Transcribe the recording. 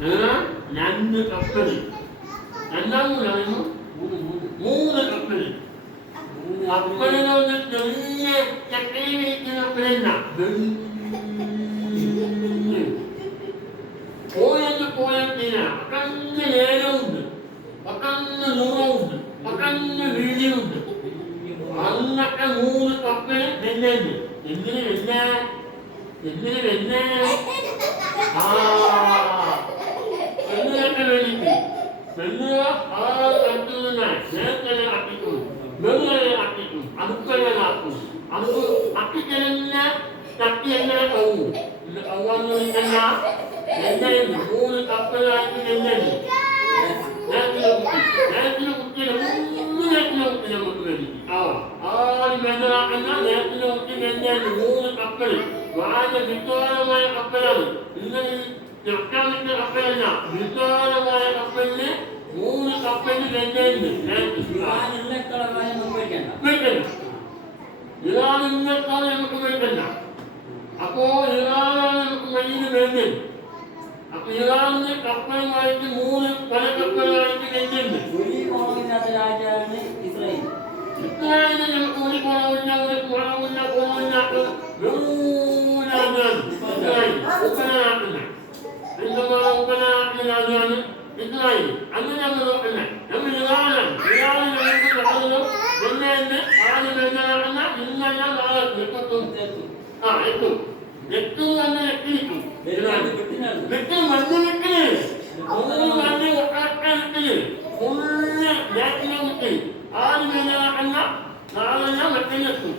രണ്ട് കപ്പല് രണ്ടാമൂന്നായിരുന്നു മൂന്ന് കപ്പല് കപ്പലുകളുടെ ചെറിയ ചക്കയിൽ ഇരിക്കുന്ന കപ്പലല്ല പോയെന്ന് പോയതിന പക്കന്ന് നേരമുണ്ട് പക്കന്ന് ദൂരമുണ്ട് പക്കന്ന് വീതിയുണ്ട് അന്നൊക്കെ മൂന്ന് കപ്പല് വെല്ലുണ്ട് എന്തിന് വെല്ല എന്നിട്ട് വേണ്ടിട്ട് വെല്ലുക ആ കത്തുന്ന നേരത്തെ അട്ടിക്കും വെറുതെ അട്ടിക്കും അടുക്കളാക്കും അത് അട്ടിക്കലെന്നെ തട്ടിയെന്നെ കവു കവ്വാന്നല്ല എണ്ണയുണ്ട് മൂന്ന് കപ്പലായിട്ട് എണ്ണയുണ്ട് നേരത്തിലെ കുട്ടിയെ നേരത്തിലെ കുട്ടി നമുക്ക് വേണ്ടി ആദ്യം വെള്ളാക്കുന്ന നേരത്തിലെ കുട്ടി എണ്ണയുണ്ട് മൂന്ന് കപ്പൽ വളരെ വിശാലമായ കപ്പലാണ് ഇന്നലെ ചക്കാമിന്റെ കപ്പലല്ല വിശാലമായ കപ്പലിന് മൂന്ന് കപ്പലിന് എണ്ണയുണ്ട് ഇതാണ് ഇന്നേക്കാൾ നമുക്ക് വേണ്ടല്ല അപ്പോ ഇറാനാണ് നമുക്ക് മെയിന് വേണ്ടത് അപ്പൊ ഇറാനിന് കപ്പലുമായിട്ട് മൂന്ന് പല കപ്പലുമായിട്ട് എണ്ണയുണ്ട് രാജ്യമാണ് ഇസ്രായേൽ ഇസ്രായേലിന് നമുക്ക് ഒരു കുറവില്ല ഉപനാട്ടിലെ രാജ്യമാണ് ഇസ്രായേൽ അങ്ങനെ നമ്മൾ നോക്കണ്ട നമ്മൾ ഇറാനാണ് ഇറാനിൽ നമുക്ക് നടന്നതും എന്നെ ആദ്യം എന്താണെന്ന ഇന്നല്ല നാളെ എത്തും തന്നെ എത്തിയിരിക്കും വെട്ടും മണ്ണ് വെക്കല് മണ്ണ് വെക്കല് ഫുള്ള് നേരത്തിനെ വെക്കല് ആദ്യം എന്താണെന്ന നാളെ ഞാൻ വെട്ടിലെത്തും